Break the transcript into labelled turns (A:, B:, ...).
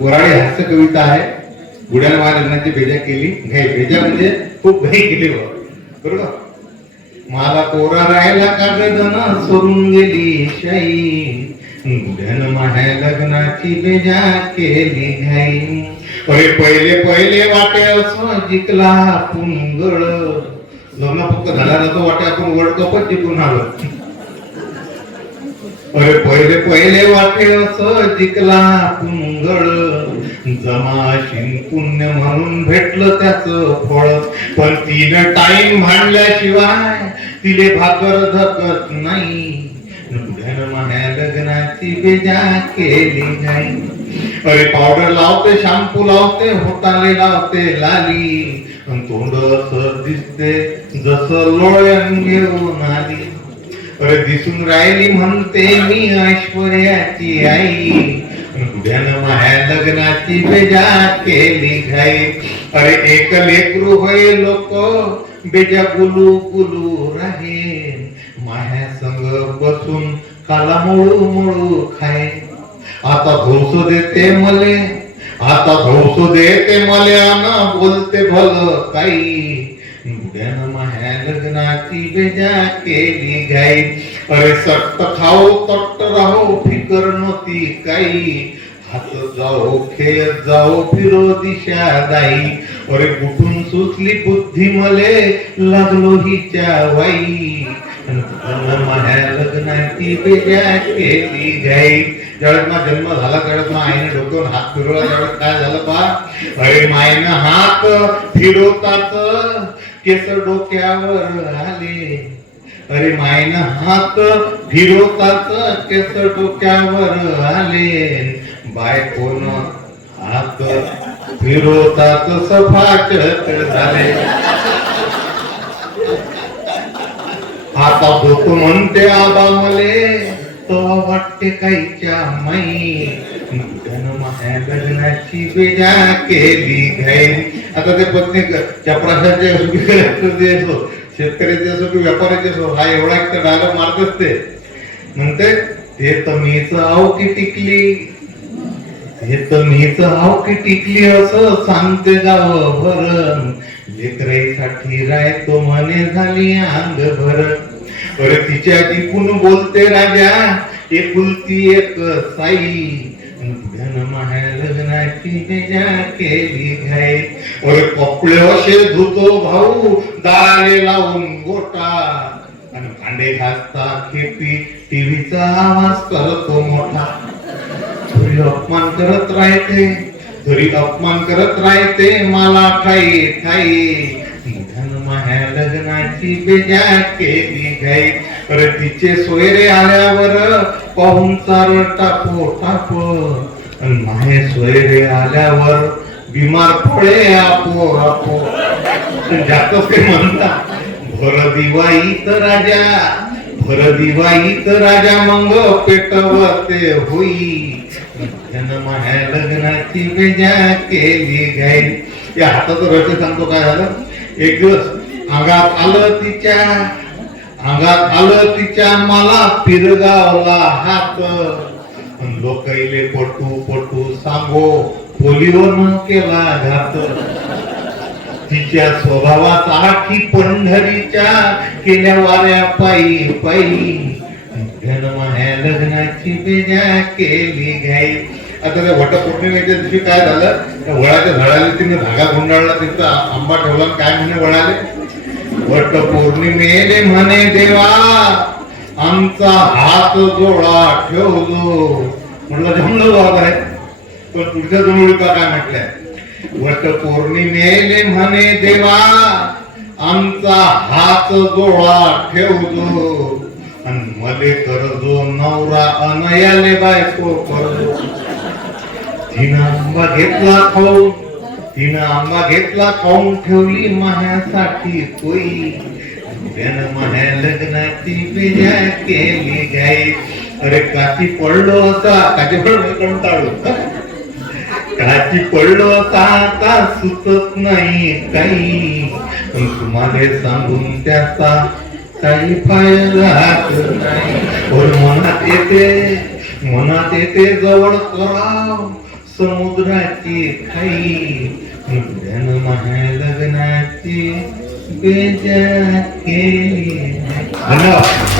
A: वराडी हास्य कविता आहे. बुड्याला महाराजांची भेजा केली. घाई भेजा म्हणजे खूप घाई केली बरोबर? मला कोरा राहायला कागद सोडून गेली शाई? बुड्यानं माझ्या लग्नाची बेजा केली घाई. अरे पहिले पहिले वाटे असं जिंकला पुंगळ लग्न फक्त झाला नव्हतं वाटे आपण वर्ल्ड कपच जिंकून आलो. अरे पहिले पहिले वाटे असं जिंकला कुंगळ. जमा पुण्य म्हणून भेटलं त्याच फळ. पण तिनं टाइम भांडल्याशिवाय तिले भाकर धकत नाही. माझ्या लग्नाची बेजा केली नाही. अरे पावडर लावते शॅम्पू लावते होताले लावते लाली. तोंड असं दिसते जसं लोळ्यान घेऊन आली. दिसून राहिली म्हणते मी ऐश्वर्याची आई. बुड्यानं माया लग्नाची बेजात केली घाई. अरे एक लेकरू होय लोक बेजा गुलू गुलू राहे. माया संग बसून काला मुळू मुळू खाय. आता धोस देते मले आता धोस देते मले आना बोलते भल काही. बुड्यानं लग्नाची बेजा केली गाई अरे सट्ट खाऊ तट्ट राहो फिकर नव्हती काही. हात जाओ खेळ जाओ फिरो दिशा दाई. अरे कुठून सुचली बुद्धी मले? लागलो हिच्या वाई. माझ्या लग्नाची बेजा केली गाई ज्यावेळेस माझा जन्म झाला त्यावेळेस मग आईने डोक्यावर हात फिरवला त्यावेळेस काय झालं पा अरे मायनं हात फिरवतात केस डोक्यावर आले अरे मायन हात फिरवतात केस डोक्यावर आले बायकोन हात फिरवतात सफाचट झाले आता भूक म्हणते आबा मले तो वाटते काहीच्या माई धन लग्नाची बेजा केली घाई. आता ते पत्नी चपराशाचे असो की कलेक्टरचे असो शेतकऱ्याचे असो की व्यापाऱ्याचे असो हा एवढा एक डायलॉग मारत असते. म्हणते हे तर मीच आव की टिकली. हे तर मीच आव की टिकली असं सांगते गाव भरण लेकराईसाठी रायतो म्हणे झाली अंग भरण अरे तिच्या टिकून बोलते राजा एकुलती एक साई बुड्यानं लग्नाची केली घाई. अरे कपडे असे धुतो भाऊ दारे लावून गोटा. आणि भांडे घासता खेपी टीव्हीचा आवाज करतो मोठा. घरी अपमान करत राहते घरी अपमान करत राहते मला ठाई ठाई धन माझ्या लग्नाची बेजा केली घाई अरे तिचे सोयरे आल्यावर पाहून चार टापो टाप आणि माहे सोयरे आल्यावर बिमार पडे आपो आपो जातच ते म्हणता भर दिवाळीत राजा भर दिवाळीत राजा मंग पेटवते होई. माझ्या लग्नाची बेजा केली गाई या हातात रट सांगतो काय झालं? एक दिवस अंगात आलं तिच्या अंगात आलं तिच्या मला पिरगावला हात. लोकैले पटू पटू सांगो पोलिओन केला घात. तिच्या स्वभावात आखी पंढरीच्या केल्या वाऱ्या पायी पायी. त्यानं लग्नाची बेजा केली घाई. आता त्या वटपौर्णिमेच्या दिवशी काय झालं? वळाच्या झाडाला तिने धागा गुंडाळला तिथं आंबा ठेवला काय म्हणे वळाले वट पौर्णिमेले म्हणे देवा आमचा हात जोडा ठेवलो. म्हटलं जमलं बाबा आहे. पण पुढच्या जवळ का काय म्हटलंय? वट पौर्णिमेले म्हणे देवा आमचा हात जोडा ठेवतो आणि मले करजो नवरा अनयाले बायको करजो तिनं घेतला खाऊ तिनं आंबा घेतला खाऊन ठेवली माह्यासाठी कोई त्यानं माह्या लग्नाची बेजा केली गाई अरे काची पडलो असा काची पडलो कंटाळलो काची पडलो असा आता सुचत नाही काही. पण तुम्हाला सांगून त्याचा काही फायदा नाही. पण मनात येते मनात येते जवळ कराव समुद्राची खाई. नवऱ्यानं माझ्या लग्नाची बेजा केली धन्यवाद